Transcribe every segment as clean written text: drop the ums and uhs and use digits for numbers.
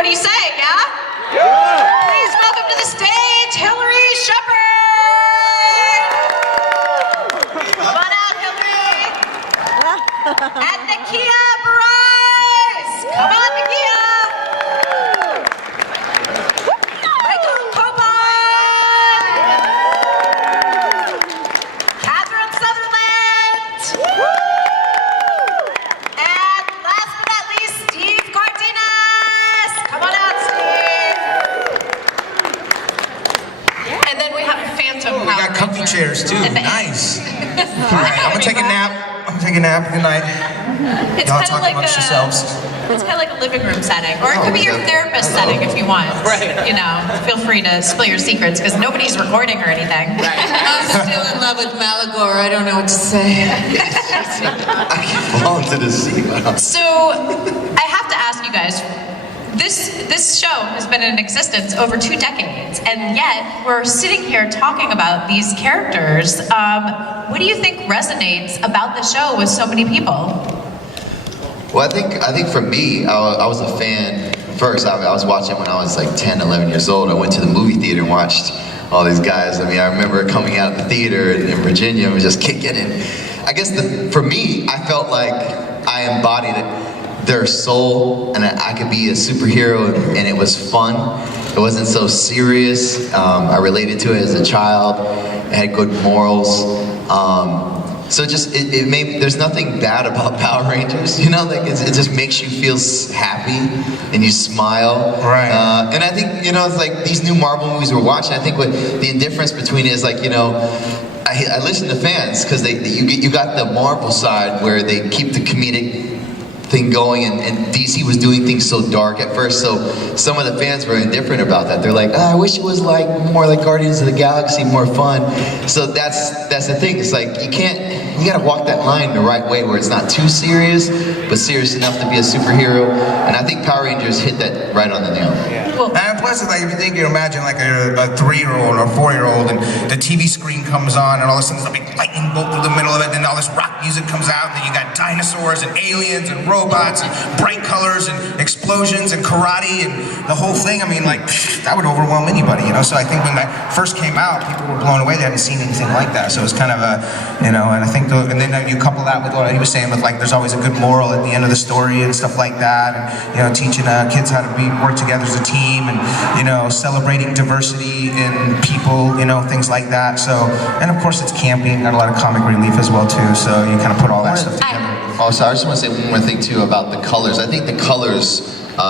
What do you say, yeah? Yeah! Please welcome to the stage, Hilary Shepard! Come on out, Hilary! And Nakia Burrsie! Come on, Nakia! Copon! Sutherland! And last but not least, Steve Cardenas! Come on out, Steve! And then we have a phantom. We got comfy chairs too. Nice. All right, I'm gonna take a nap. Good night. Y'all talk amongst yourselves. It's kind of like a living room setting, or it could be your therapist setting if you want. Right. You know, feel free to spill your secrets because nobody's recording or anything. Right. I'm still in love with Malagor. I don't know what to say. I can fall into the sea. So, I have to ask you guys, this show has been in existence over 2 decades, and yet we're sitting here talking about these characters. What do you think resonates about the show with so many people? Well, I think for me, I was a fan first. I was watching when I was like 10, 11 years old. I went to the movie theater and watched all these guys. I mean, I remember coming out of the theater in Virginia and just kicking it. I guess for me, I felt like I embodied their soul, and I could be a superhero, and it was fun. It wasn't so serious. I related to it as a child. It had good morals. So just it made, there's nothing bad about Power Rangers, you know, like it just makes you feel happy and you smile. Right. And I think, you know, it's like these new Marvel movies we're watching, I think what the indifference between it is like, you know, I listen to fans because you got the Marvel side where they keep the comedic thing going, and DC was doing things so dark at first, so some of the fans were indifferent about that. They're like, I wish it was like more like Guardians of the Galaxy, more fun. So that's the thing. It's like you gotta walk that line the right way where it's not too serious, but serious enough to be a superhero. And I think Power Rangers hit that right on the nail. Yeah. Well, and plus, it's like if you think, you imagine like a 3-year-old or a 4-year-old, and the TV screen comes on, and all of a sudden there's a big lightning bolt through the middle of it, and then all this rock music comes out, and then you got dinosaurs and aliens and robots and bright colors and explosions and karate and the whole thing. I mean, like, that would overwhelm anybody, you know? So I think when that first came out, people were blown away. They hadn't seen anything like that. So it's kind of a, you know, and I think, and then you couple that with what he was saying with like, there's always a good moral at the end of the story and stuff like that. And, you know, teaching kids how to work together as a team, and, you know, celebrating diversity in people, you know, things like that. So, and of course it's camping, got a lot of comic relief as well too. So you kind of put all that stuff together. Also, I just want to say one more thing too about the colors. I think the colors,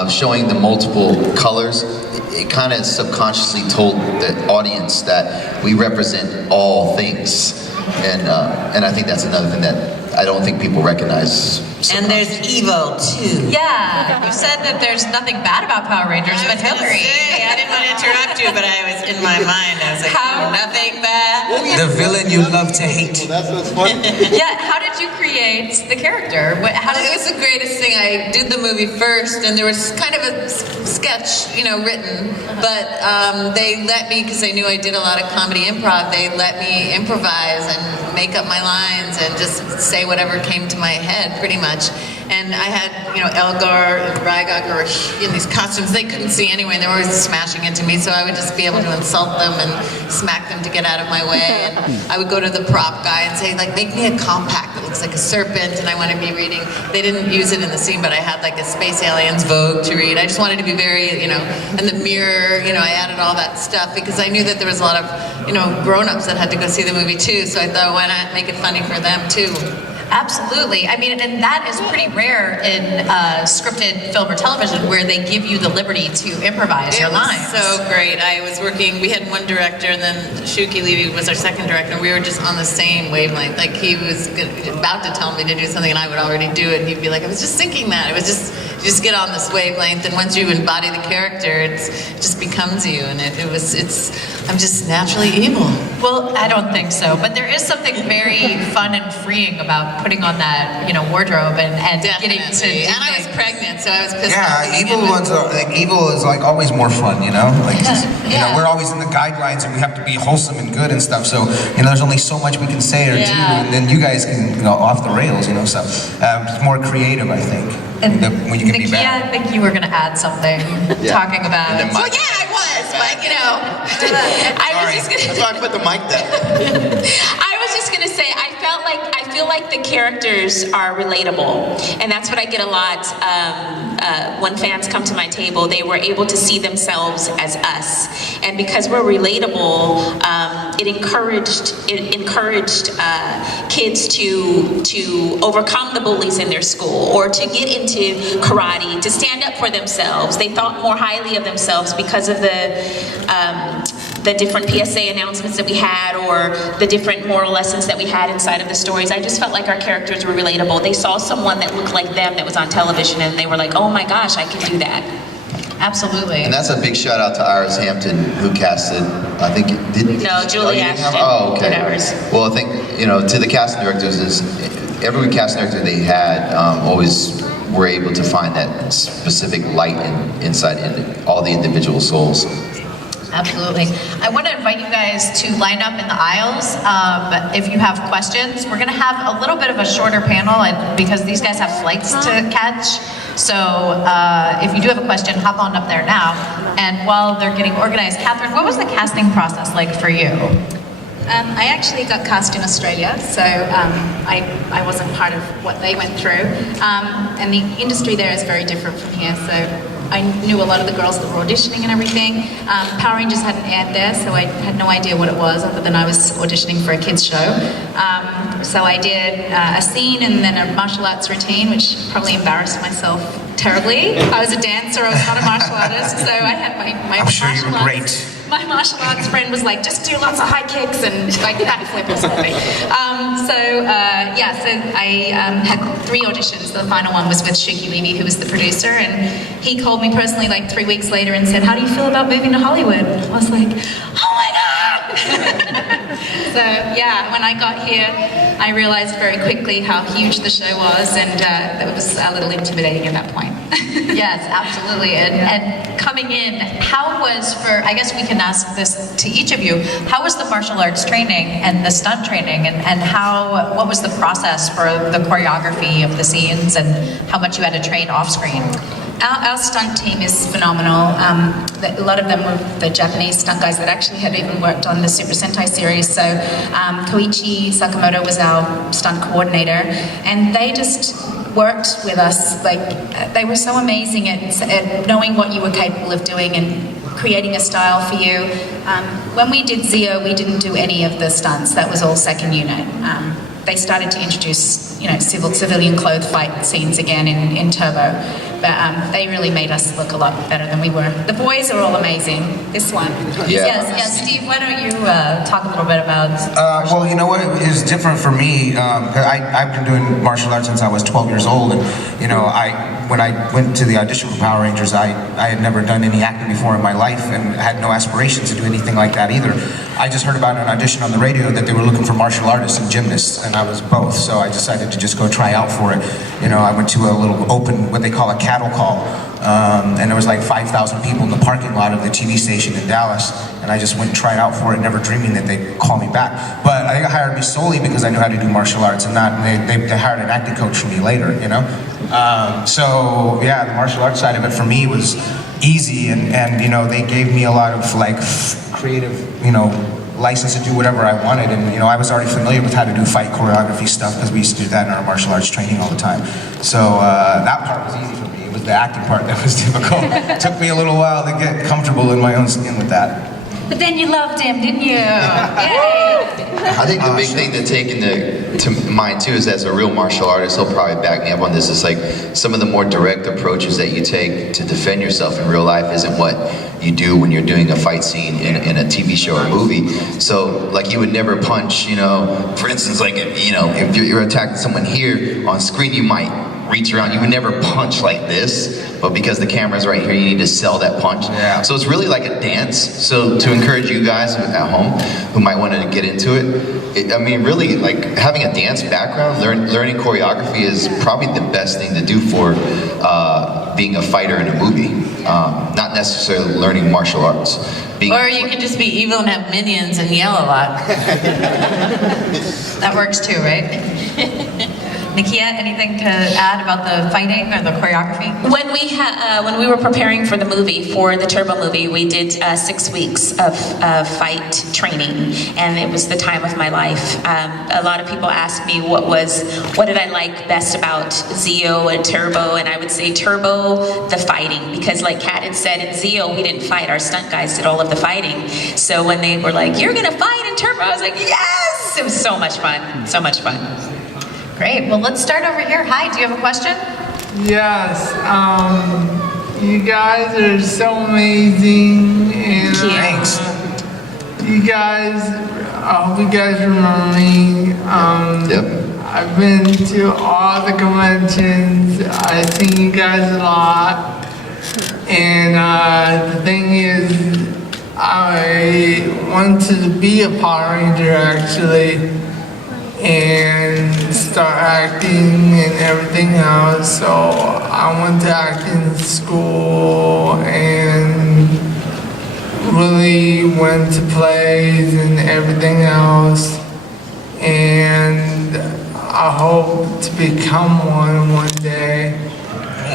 showing the multiple colors, it kind of subconsciously told the audience that we represent all things, and I think that's another thing that I don't think people recognize. And there's evil too. Yeah, you said that there's nothing bad about Power Rangers, but Hilary. I didn't want to interrupt you, but I was in my mind. I was like, nothing bad. The villain you love to hate. That's what's funny. Yeah, how did you create the character? It was the greatest thing. I did the movie first, and there was kind of a sketch, you know, written, but they let me, because they knew I did a lot of comedy improv, they let me improvise and make up my lines and just say whatever came to my head, pretty much. And I had, you know, Elgar and Rygog were in these costumes they couldn't see anyway, and they were always smashing into me, so I would just be able to insult them and smack them to get out of my way. And I would go to the prop guy and say, like, make me a compact that looks like a serpent, and I want to be reading. They didn't use it in the scene, but I had like a Space Aliens Vogue to read. I just wanted to be very, you know, and the mirror, you know, I added all that stuff because I knew that there was a lot of, you know, grown-ups that had to go see the movie too, so I thought, why not make it funny for them too? Absolutely. I mean, and that is pretty rare in scripted film or television where they give you the liberty to improvise your lines. It was so great. I was working, we had one director, and then Shuki Levy was our second director, and we were just on the same wavelength. Like, he was about to tell me to do something, and I would already do it, and he'd be like, I was just thinking that. It was just, you just get on this wavelength, and once you embody the character, it just becomes you, and I'm just naturally evil. Well, I don't think so, but there is something very fun and freeing about putting on that, you know, wardrobe and getting to do and I was pregnant, so I was pissed off. Yeah, evil is like always more fun, you know? Like just, you know, we're always in the guidelines and we have to be wholesome and good and stuff, so, you know, there's only so much we can say or do, and then you guys can go off the rails, you know, so it's more creative, I think. And when you can be Nakia, bad. I think you were going to add something, talking about. And then Well, yeah, I was, but you know, I was just gonna. That's why I put the mic down. I was just gonna say, I feel like the characters are relatable, and that's what I get a lot when fans come to my table. They were able to see themselves as us, and because we're relatable, it encouraged kids to overcome the bullies in their school, or to get into karate, to stand up for themselves. They thought more highly of themselves because of the different PSA announcements that we had, or the different moral lessons that we had inside of the stories. I just felt like our characters were relatable. They saw someone that looked like them that was on television, and they were like, oh my gosh, I can do that. Absolutely. And that's a big shout out to Iris Hampton, who casted, I think, No, Julie you didn't have- Ashton Oh, okay. did ours. Well, I think, you know, to the casting directors, every casting director they had always were able to find that specific light inside all the individual souls. Absolutely. I want to invite you guys to line up in the aisles if you have questions. We're going to have a little bit of a shorter panel because these guys have flights to catch. So if you do have a question, hop on up there now. And while they're getting organized, Catherine, what was the casting process like for you? I actually got cast in Australia, so I wasn't part of what they went through. And the industry there is very different from here, so I knew a lot of the girls that were auditioning and everything. Power Rangers hadn't aired there, so I had no idea what it was, other than I was auditioning for a kids show. So I did a scene and then a martial arts routine, which probably embarrassed myself terribly. I was a dancer, I was not a martial artist, so I had my I'm sure you martial were arts. great. My martial arts friend was like, just do lots of high kicks and like backflip or something. So I had 3 auditions. The final one was with Shuki Levy, who was the producer, and he called me personally like 3 weeks later and said, how do you feel about moving to Hollywood? I was like, oh my God! So yeah, when I got here, I realized very quickly how huge the show was, and it was a little intimidating at that point. Yes, absolutely. And coming in, how was I guess we can ask this to each of you, how was the martial arts training and the stunt training, and what was the process for the choreography of the scenes, and how much you had to train off screen? Our stunt team is phenomenal. A lot of them were the Japanese stunt guys that actually had even worked on the Super Sentai series. So Koichi Sakamoto was our stunt coordinator, and they just worked with us. Like, they were so amazing at knowing what you were capable of doing and creating a style for you. When we did Zio, we didn't do any of the stunts. That was all second unit. They started to introduce, civilian clothes fight scenes again in Turbo, but they really made us look a lot better than we were. The boys are all amazing. This one. Yeah. Yes. Steve, why don't you talk a little bit about? Well, you know what is different for me, because I've been doing martial arts since I was 12 years old, and when I went to the audition for Power Rangers, I had never done any acting before in my life, and had no aspirations to do anything like that either. I just heard about an audition on the radio that they were looking for martial artists and gymnasts, and I was both, so I decided to just go try out for it. I went to a little open, what they call a cattle call, and there was like 5,000 people in the parking lot of the TV station in Dallas, and I just went and tried out for it, never dreaming that they'd call me back. But I think they hired me solely because I knew how to do martial arts, and they hired an acting coach for me later, So yeah, the martial arts side of it for me was easy, and they gave me a lot of like creative, license to do whatever I wanted, and I was already familiar with how to do fight choreography stuff because we used to do that in our martial arts training all the time. So that part was easy for me. It was the acting part that was difficult. It took me a little while to get comfortable in my own skin with that. But then you loved him, didn't you? Yay! I think the big thing to take into mind too is, as a real martial artist, he'll probably back me up on this, is like some of the more direct approaches that you take to defend yourself in real life isn't what you do when you're doing a fight scene in a TV show or movie. So like you would never punch, for instance, like if you're attacking someone here on screen, you might reach around. You would never punch like this, but because the camera's right here, you need to sell that punch. Yeah. So it's really like a dance. So to encourage you guys at home who might want to get into it, really, like having a dance background, learning choreography is probably the best thing to do for being a fighter in a movie. Not necessarily learning martial arts. Or you can just be evil and have minions and yell a lot. That works too, right? Nakia, anything to add about the fighting or the choreography? When we were preparing for the movie, for the Turbo movie, we did 6 weeks of fight training, and it was the time of my life. A lot of people ask me what did I like best about Zio and Turbo, and I would say Turbo, the fighting, because like Kat had said, in Zio we didn't fight, our stunt guys did all of the fighting. So when they were like, "You're gonna fight in Turbo," I was like, yes! It was so much fun, so much fun. Great, well let's start over here. Hi, do you have a question? Yes, you guys are so amazing, and Thanks. you guys, I hope you guys remember me. Yep. I've been to all the conventions. I've seen you guys a lot, and the thing is, I wanted to be a Power Ranger actually, and start acting and everything else. So I went to acting school and really went to plays and everything else. And I hope to become one day.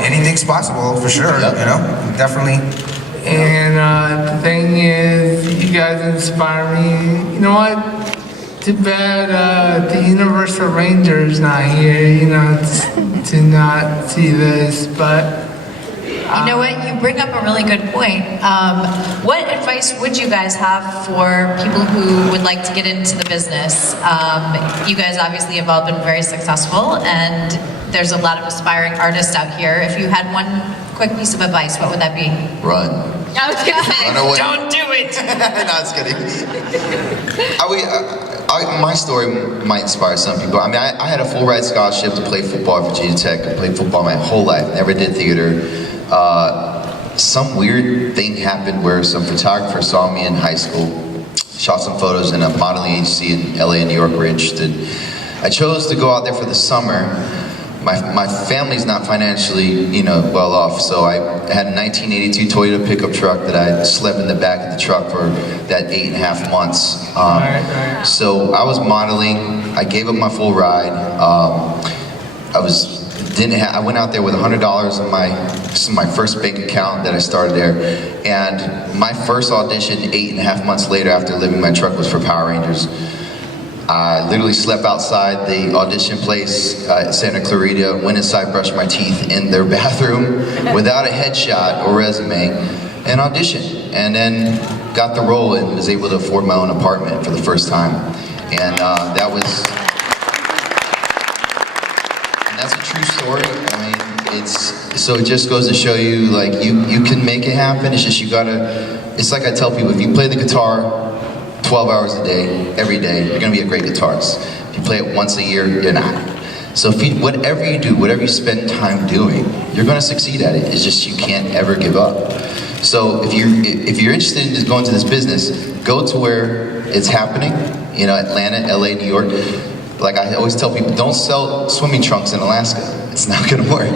Anything's possible, for sure, Yep. you know, definitely. And the thing is, you guys inspire me. You know what? Too bad the Universal Ranger's not here, you know, to not see this, but... You know what, you bring up a really good point. What advice would you guys have for people who would like to get into the business? You guys obviously have all been very successful, and there's a lot of aspiring artists out here. If you had one quick piece of advice, what would that be? Run. I was gonna say, Run away. don't do it! No, it's kidding. My story might inspire some people. I mean, I had a full ride scholarship to play football at Virginia Tech. I played football my whole life, never did theater. Some weird thing happened where some photographer saw me in high school, shot some photos in a modeling agency in LA and New York were interested. I chose to go out there for the summer. My family's not financially, you know, well off, so I had a 1982 Toyota pickup truck that I slept in the back of the truck for that 8.5 months. So I was modeling. I gave up my full ride. I went out there with $100 in my first bank account that I started there, and my first audition 8.5 months later after leaving my truck was for Power Rangers. I literally slept outside the audition place at Santa Clarita, went inside, brushed my teeth in their bathroom without a headshot or resume, and auditioned. And then got the role and was able to afford my own apartment for the first time. And that's a true story. I mean, so it just goes to show you, like, you can make it happen. It's just it's like I tell people, if you play the guitar 12 hours a day, every day, you're gonna be a great guitarist. If you play it once a year, you're not. So whatever you do, whatever you spend time doing, you're gonna succeed at it. It's just you can't ever give up. So if you're interested in just going to this business, go to where it's happening, you know, Atlanta, LA, New York. Like I always tell people, don't sell swimming trunks in Alaska. It's not gonna work.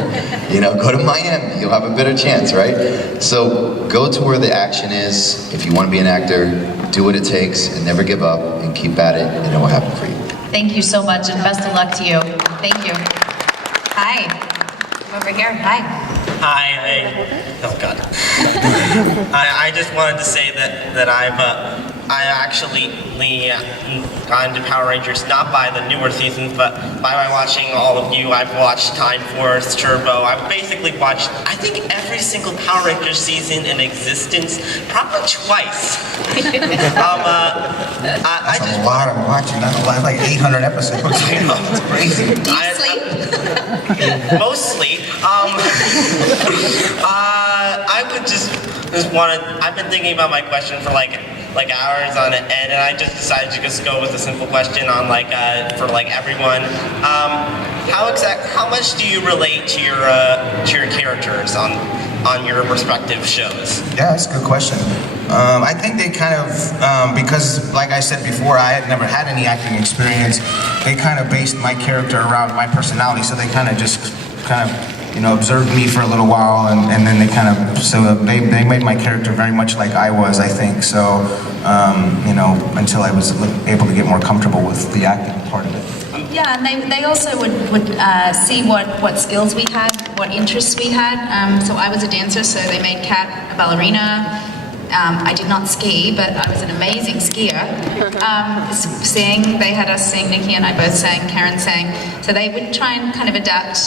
You know, go to Miami, you'll have a better chance, right? So go to where the action is. If you wanna be an actor, do what it takes and never give up and keep at it, and it will happen for you. Thank you so much, and best of luck to you. Thank you. Hi. Over here. Hi. Oh God. I just wanted to say that I actually got into Power Rangers not by the newer seasons, but by watching all of you. I've watched Time Force, Turbo. I've basically watched, I think, every single Power Rangers season in existence, probably twice. That's a lot I'm watching. That's like 800 episodes. It's crazy. Do you sleep? Mostly. I would just I've been thinking about my question for like hours on it, and I just decided to just go with a simple question on for everyone. How much do you relate to your characters on your respective shows? Yeah, that's a good question. I think they kind of, because like I said before, I had never had any acting experience, they kind of based my character around my personality, so they kind of observed me for a little while, and then they made my character very much like I was, I think, so, until I was able to get more comfortable with the acting part of it. Yeah, and they also would see what skills we had, what interests we had. So I was a dancer, so they made Kat a ballerina. I did not ski, but I was an amazing skier. Sing, they had us sing, Nakia and I both sang, Karen sang. So they would try and kind of adapt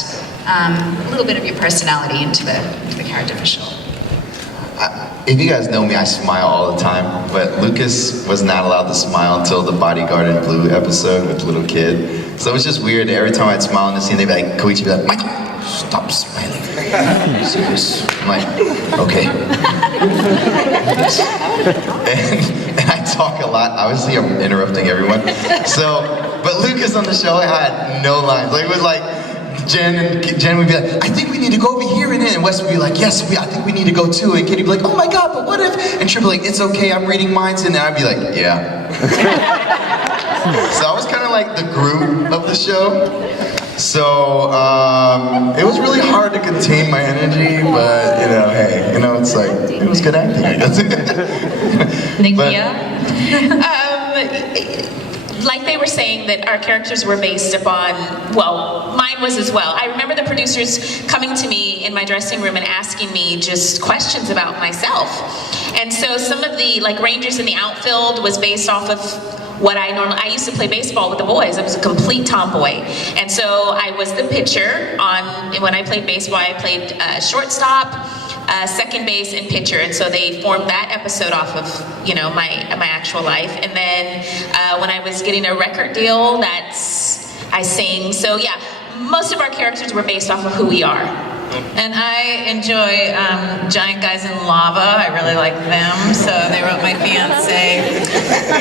a little bit of your personality into the character for sure. If you guys know me, I smile all the time, but Lucas was not allowed to smile until the Bodyguard in Blue episode with the little kid. So it was just weird. Every time I'd smile in the scene, they'd be like, Koichi would be like, Michael, stop smiling. Serious. I'm like, okay. and I talk a lot. Obviously, I'm interrupting everyone. But Lucas on the show had no lines. Like, it was like, Jen would be like, I think we need to go over here, and Wes would be like, yes, I think we need to go too, and Kitty would be like, oh my god, but what if? And Tripp would be like, it's okay, I'm reading minds, and I'd be like, yeah. So I was kind of like the Groot of the show. So it was really hard to contain my energy, but hey, it's like, it was good acting, I guess. Nakia? Like they were saying that our characters were based upon, well, mine was as well. I remember the producers coming to me in my dressing room and asking me just questions about myself. And so some of the, like, Rangers in the outfield was based off of what I used to play baseball with the boys. I was a complete tomboy. And so I was the pitcher when I played baseball. I played shortstop, second base, and pitcher. And so they formed that episode off of, my actual life. And then when I was getting a record deal, I sang. So yeah, most of our characters were based off of who we are. And I enjoy giant guys in lava. I really like them, so they wrote my fiance.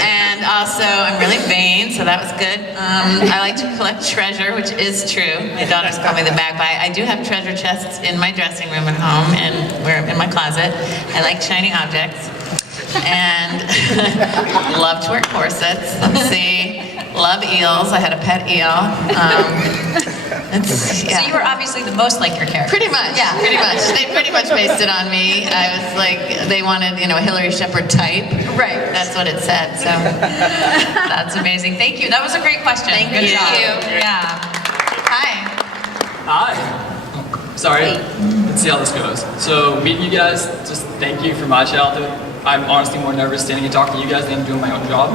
And also, I'm really vain, so that was good. I like to collect treasure, which is true. My daughters call me the magpie. I do have treasure chests in my dressing room at home, and we're in my closet. I like shiny objects, and love to wear corsets. Let's see. Love eels. I had a pet eel. So you were obviously the most like your character. Pretty much. Yeah, pretty much. They pretty much based it on me. I was like, they wanted, a Hilary Shepard type. Right. That's what it said. So That's amazing. Thank you. That was a great question. Thank Good you. job. Yeah. Hi. Hi. Sorry. Let's see how this goes. So meeting you guys, just thank you for my childhood. I'm honestly more nervous standing and talking to you guys than doing my own job.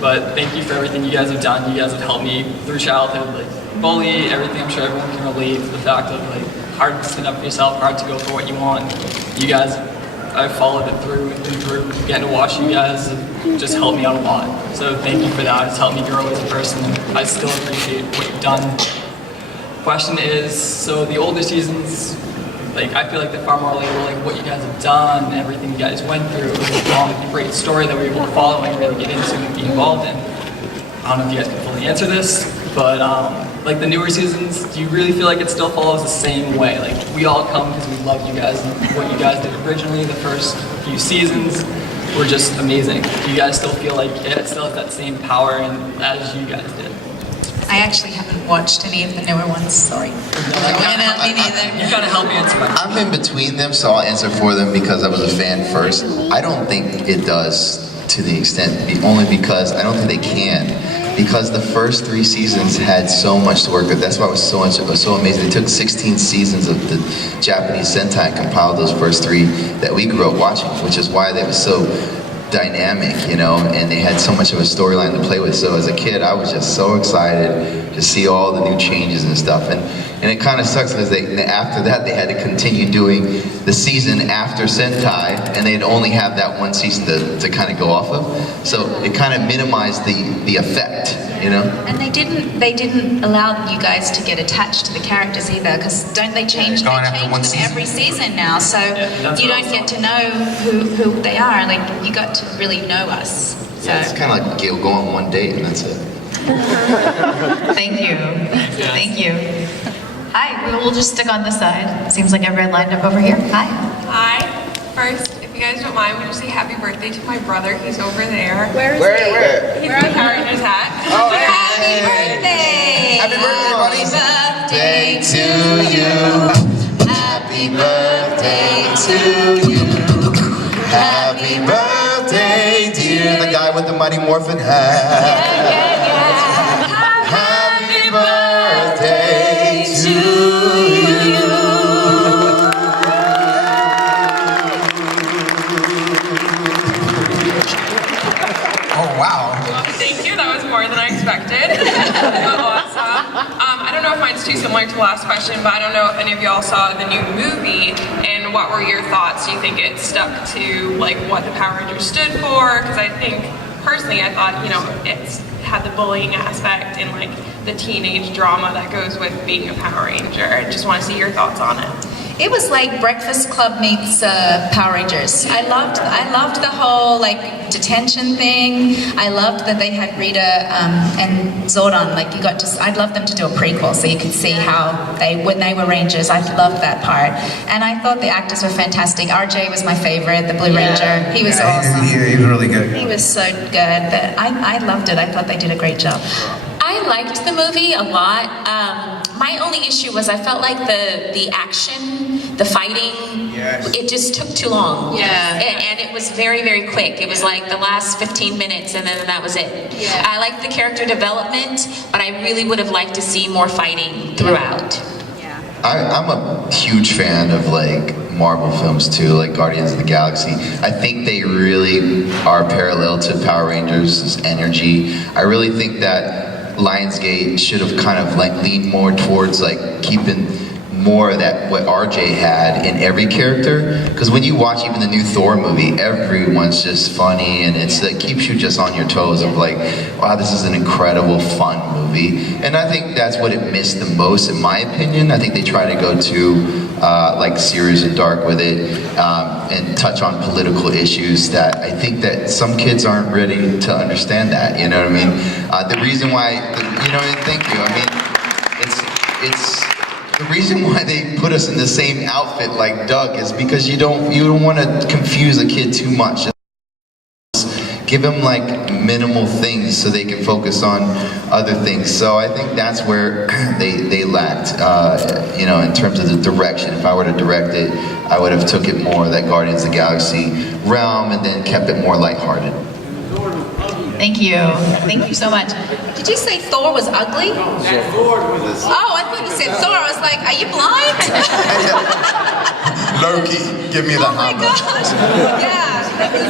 But thank you for everything you guys have done. You guys have helped me through childhood, like bully, everything. I'm sure everyone can relate to the fact of like hard to stand up for yourself, hard to go for what you want. You guys, I've followed it through and through. Getting to watch you guys just helped me out a lot. So thank you for that. It's helped me grow as a person, and I still appreciate what you've done. Question is, so the older seasons, like I feel like they're far more relatable, like what you guys have done, everything you guys went through. It was a long, great story that we were able to follow and really get into and be involved in. I don't know if you guys can fully answer this, but like the newer seasons, do you really feel like it still follows the same way? Like we all come because we love you guys and what you guys did originally. The first few seasons were just amazing. Do you guys still feel like it still has that same power as you guys did? I actually haven't watched any of the newer ones, sorry. Me neither. You gotta help me answer my question. I'm in between them, so I'll answer for them because I was a fan first. I don't think it does to the extent, only because I don't think they can. Because the first 3 seasons had so much to work with. That's why it was so amazing. They took 16 seasons of the Japanese Sentai and compiled those first 3 that we grew up watching, which is why they were so dynamic, and they had so much of a storyline to play with. So as a kid, I was just so excited to see all the new changes and stuff. And it kind of sucks because after that they had to continue doing the season after Sentai, and they'd only have that one season to kind of go off of. So it kind of minimized the effect, And they didn't allow you guys to get attached to the characters either, because don't they change? They change them every season now, so you don't get to know who they are. Like you got to really know us. So. Yeah, it's kind of like go on one date and that's it. Thank you. Thank you. Hi, we'll just stick on this side. Seems like everyone lined up over here. Hi. Hi. First, if you guys don't mind, would you say happy birthday to my brother? He's over there. Where? He's the Power Rangers hat. Oh, hey. Happy birthday! Happy birthday, buddy. Birthday to you. Happy birthday to you. Happy birthday, dear. The guy with the Mighty Morphin hat. Happy too similar to the last question, but I don't know if any of y'all saw the new movie, and what were your thoughts? Do you think it stuck to like what the Power Rangers stood for? Because I think, personally, I thought, you know, it's had the bullying aspect and like the teenage drama that goes with being a Power Ranger. I just want to see your thoughts on it. It was like Breakfast Club meets Power Rangers. I loved the whole like detention thing. I loved that they had Rita and Zordon. Like you got to. I'd love them to do a prequel so you could see how when they were Rangers. I loved that part, and I thought the actors were fantastic. RJ was my favorite, the Blue Ranger. He was awesome. He was really good. He was so good. But I loved it. I thought they did a great job. I liked the movie a lot. My only issue was I felt like the action, the fighting, it just took too long. Yeah. And it was very, very quick. It was like the last 15 minutes and then that was it. Yeah. I liked the character development, but I really would have liked to see more fighting throughout. I'm a huge fan of like Marvel films too, like Guardians of the Galaxy. I think they really are parallel to Power Rangers' energy. I really think that Lionsgate should have kind of like leaned more towards like keeping more of that what RJ had in every character, because when you watch even the new Thor movie, everyone's just funny and it keeps you just on your toes of like, wow, this is an incredible fun movie. And I think that's what it missed the most in my opinion. I think they try to go too like serious and dark with it and touch on political issues that I think that some kids aren't ready to understand that, you know what I mean? The reason why, you know, thank you, I mean, it's the reason why they put us in the same outfit like Duck is because you don't want to confuse a kid too much. Give them like minimal things so they can focus on other things. So I think that's where they lacked, you know, in terms of the direction. If I were to direct it, I would have took it more that Guardians of the Galaxy realm and then kept it more lighthearted. Thank you. Thank you so much. Did you say Thor was ugly? Yeah, Thor was. Oh, I thought you said Thor. I was like, are you blind? Loki, give me the hammer. Oh my gosh. Yeah.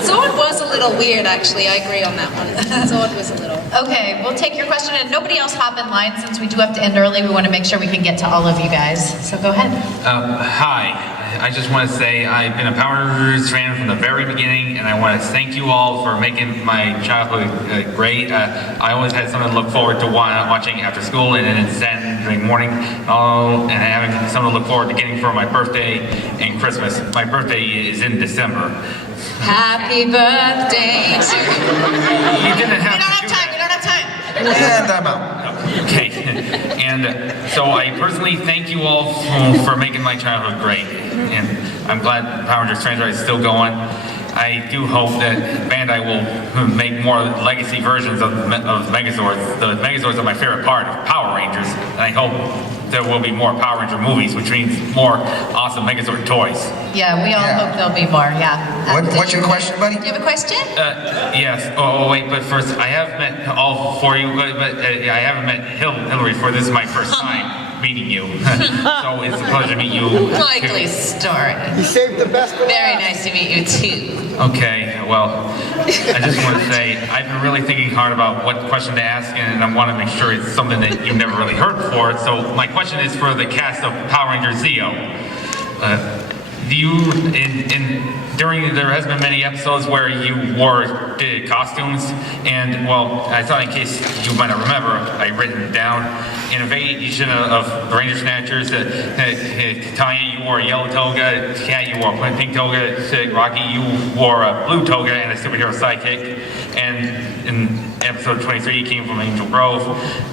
Zord was a little weird, actually. I agree on that one. Zord was a little. Okay, we'll take your question, and nobody else hop in line since we do have to end early. We want to make sure we can get to all of you guys. So go ahead. Hi. I just want to say I've been a Power Rangers fan from the very beginning, and I want to thank you all for making my childhood great. I always had something to look forward to watching after school and then Saturday during morning, and having something to look forward to getting for my birthday and Christmas. My birthday is in December. Happy birthday to You didn't have We don't have time, we don't have time. And I'm out. Okay, and so I personally thank you all for making my childhood great, and I'm glad Power Rangers franchise is still going. I do hope that Bandai will make more legacy versions of Megazords. The Megazords are my favorite part of Power Rangers, and I hope there will be more Power Ranger movies, which means more awesome Megazord toys. Yeah, we all hope there'll be more, yeah. What's your question, buddy? Do you have a question? Yes. Oh, wait, but first, I have met all four of you, but I haven't met Hilary for this is my first time meeting you. So it's a pleasure to meet you. Likely story. You saved the best for Very last. nice to meet you too. Okay, well, I just want to say I've been really thinking hard about what question to ask, and I want to make sure it's something that you've never really heard before. So my question is for the cast of Power Rangers Zeo. Do you, during, there has been many episodes where you wore costumes, and well, I thought in case you might not remember, I written it down. In a variation of the Ranger Snatchers, Tanya, you wore a yellow toga, Kat, you wore a pink toga, Rocky, you wore a blue toga and a superhero sidekick, and in episode 23, you came from Angel Grove.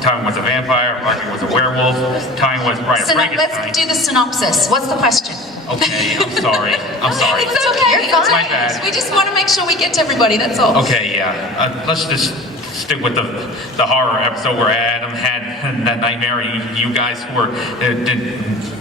Tanya was a vampire, Rocky was a werewolf, Tanya was Bride of Frankenstein. Let's do the synopsis. What's the question? Okay, I'm sorry. I'm sorry. It's okay. It's my bad. We just want to make sure we get to everybody, that's all. Okay, yeah. Let's just stick with the horror episode where Adam had that nightmare. You guys were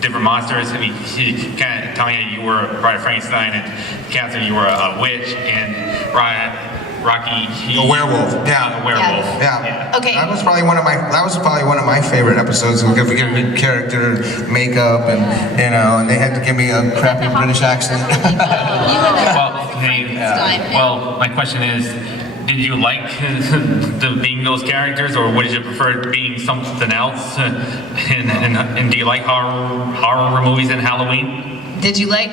different monsters. Tanya, you were Bride of Frankenstein, and Catherine, you were a witch, and Rocky, A werewolf. Yeah. A werewolf. Yeah. Okay. That was probably one of my favorite episodes. We give a good character, makeup, and and they had to give me a crappy British accent. Well, my question is, did you like being those characters, or would you prefer being something else? And do you like horror movies and Halloween? Did you like,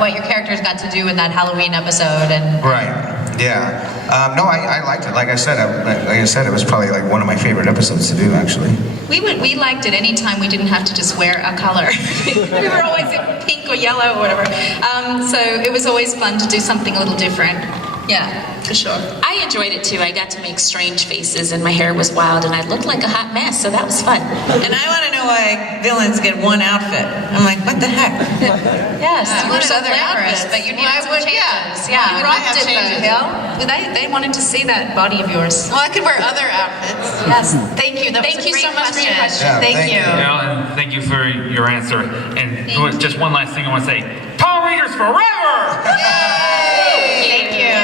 what your characters got to do in that Halloween episode? And Right. Yeah. No, I liked it. Like I said, it was probably like one of my favorite episodes to do, actually. We liked it anytime we didn't have to just wear a color. We were always in pink or yellow or whatever. So it was always fun to do something a little different. Yeah, for sure. I enjoyed it too. I got to make strange faces and my hair was wild and I looked like a hot mess, so that was fun. And I want to know why villains get one outfit. I'm like, what the heck? yes, you were so other glamorous, outfits. but you needed some changes. Yeah. You Why rocked have it changes? though, Hill. They wanted to see that body of yours. Well, I could wear other outfits. Yes, thank you. That Thank was a you great so much for your question. Yeah, thank you. And thank you for your answer. And just one last thing I want to say: Power Rangers forever! Thank you.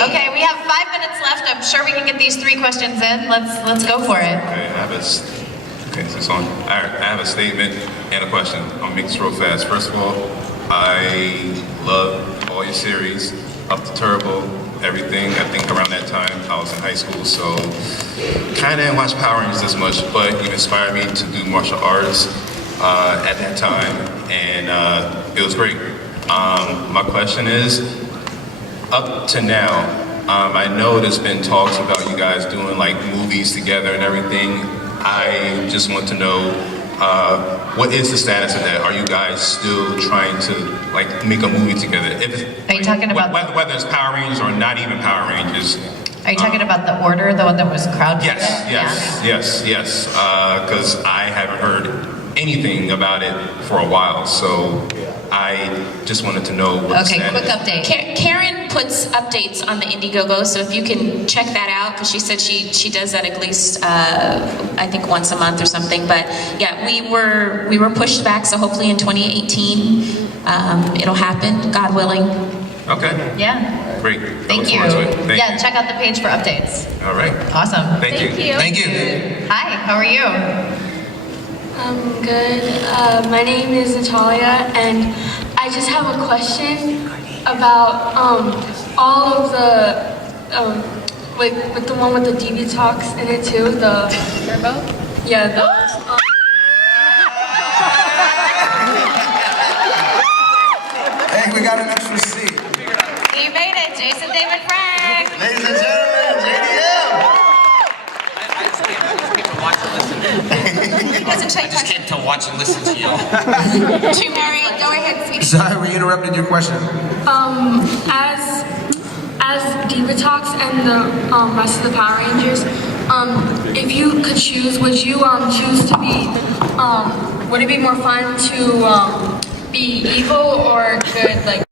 Okay, we have 5 minutes left. I'm sure we can get these 3 questions in. Let's go for it. Okay, I have a statement and a question. I'll make this real fast. First of all, I love all your series, up to Turbo, everything. I think around that time I was in high school, so kind of didn't watch Power Rangers as much, but you inspired me to do martial arts at that time, and it was great. My question is, up to now, I know there's been talks about you guys doing like movies together and everything. I just want to know, what is the status of that? Are you guys still trying to like make a movie together? Are you talking about whether it's Power Rangers or not even Power Rangers? Are you talking about the order, the one that was crowdfunded? Yes. Because I haven't heard anything about it for a while, so I just wanted to know what the status quick is. update. Karen puts updates on the Indiegogo, so if you can check that out, because she said she does that at least I think once a month or something. But yeah, we were pushed back, so hopefully in 2018 it'll happen, God willing. Okay. Yeah. Great. Thank you. Thank you. Check out the page for updates. All right. Awesome. Thank you. Thank you. Hi, how are you? I'm good. My name is Natalia, and I just have a question about all of the with the one with the DV talks in it too. The Turbo. Yeah. Hey, we got an extra seat. You made it, Jason David Frank. Ladies and gentlemen, JDM. He doesn't take just came to watch and listen to y'all. To Mary, go ahead, sweetie. Sorry, we interrupted your question. As Diva Talks and the rest of the Power Rangers, if you could choose, would you choose to be? Would it be more fun to be evil or good, like?